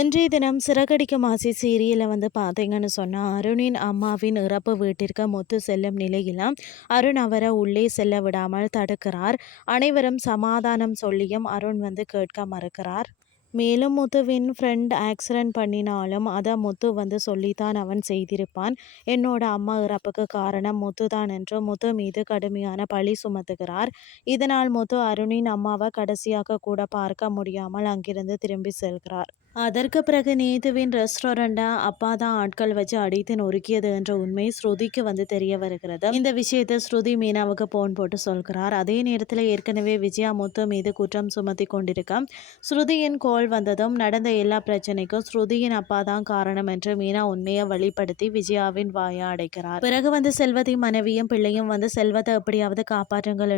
இன்றைய தினம் சிறகடிக்கும் ஆசை சீரியலில் வந்து பார்த்தீங்கன்னு சொன்னால் அருணின் அம்மாவின் இறப்பு வீட்டிற்கு முத்து செல்லும் நிலையில் அருண் அவரை உள்ளே செல்ல விடாமல் தடுக்கிறார். அனைவரும் சமாதானம் சொல்லியும் அருண் வந்து கேட்க மறுக்கிறார். மேலும் முத்துவின் ஃப்ரெண்ட் ஆக்சிடென்ட் பண்ணினாலும் அதை முத்து வந்து சொல்லித்தான் அவன் செய்திருப்பான். என்னோட அம்மா இறப்புக்கு காரணம் முத்து தான் என்று முத்து மீது கடுமையான பழி சுமத்துகிறார். இதனால் முத்து அருணின் அம்மாவை கடைசியாக கூட பார்க்க முடியாமல் அங்கிருந்து திரும்பி செல்கிறார். அதற்கு பிறகு நேதுவின் ரெஸ்டாரண்ட்டை அப்பா தான் ஆட்கள் வச்சு அடித்து நொறுக்கியது என்ற உண்மை ஸ்ருதிக்கு வந்து தெரிய வருகிறது. இந்த விஷயத்தை ஸ்ருதி மீனாவுக்கு போன் போட்டு சொல்கிறார். அதே நேரத்தில் ஏற்கனவே விஜயா முத்து மீது குற்றம் சுமத்தி கொண்டிருக்க ஸ்ருதியின் கோல் வந்ததும் நடந்த எல்லா பிரச்சனைக்கும் ஸ்ருதியின் அப்பா தான் காரணம் என்று மீனா உண்மையை வெளிப்படுத்தி விஜயாவின் வாயை அடைக்கிறார். பிறகு வந்து செல்வதி மனைவியும் பிள்ளையும் வந்து செல்வத்தை எப்படியாவது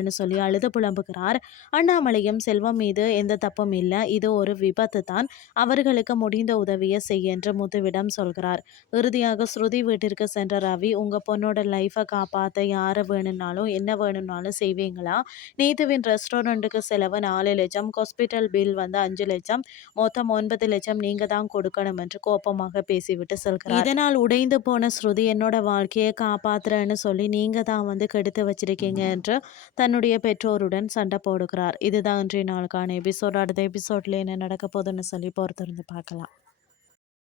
என்று சொல்லி அழுது புலம்புகிறார். அண்ணாமலையும் செல்வம் மீது எந்த தப்பும் இல்லை. இது ஒரு விபத்து தான் அவர் அவர்களுக்கு முடிந்த உதவியை செய்ய என்று முத்துவிடம் சொல்கிறார். இறுதியாக ஸ்ருதி வீட்டிற்கு சென்ற ரவி உங்க பொண்ணோட லைஃபை காப்பாற்ற யாரை வேணும்னாலும் என்ன வேணும்னாலும் செய்வீங்களா? நேத்துவின் ரெஸ்டாரண்ட்டுக்கு செலவு நாலு லட்சம் ஹாஸ்பிட்டல் பில் வந்து அஞ்சு லட்சம் மொத்தம் ஒன்பது லட்சம் நீங்க தான் கொடுக்கணும் என்று கோபமாக பேசிவிட்டு சொல்கிறார். இதனால் உடைந்து போன ஸ்ருதி என்னோட வாழ்க்கையை காப்பாத்துறேன்னு சொல்லி நீங்க தான் வந்து கெடுத்து வச்சிருக்கீங்க என்று தன்னுடைய பெற்றோருடன் சண்டை போடுகிறார். இதுதான் இன்றைய நாளுக்கான எபிசோட் அடுத்த எபிசோட்ல என்ன நடக்க போதுன்னு சொல்லி பொறுத்திருந்து பார்க்கலாம்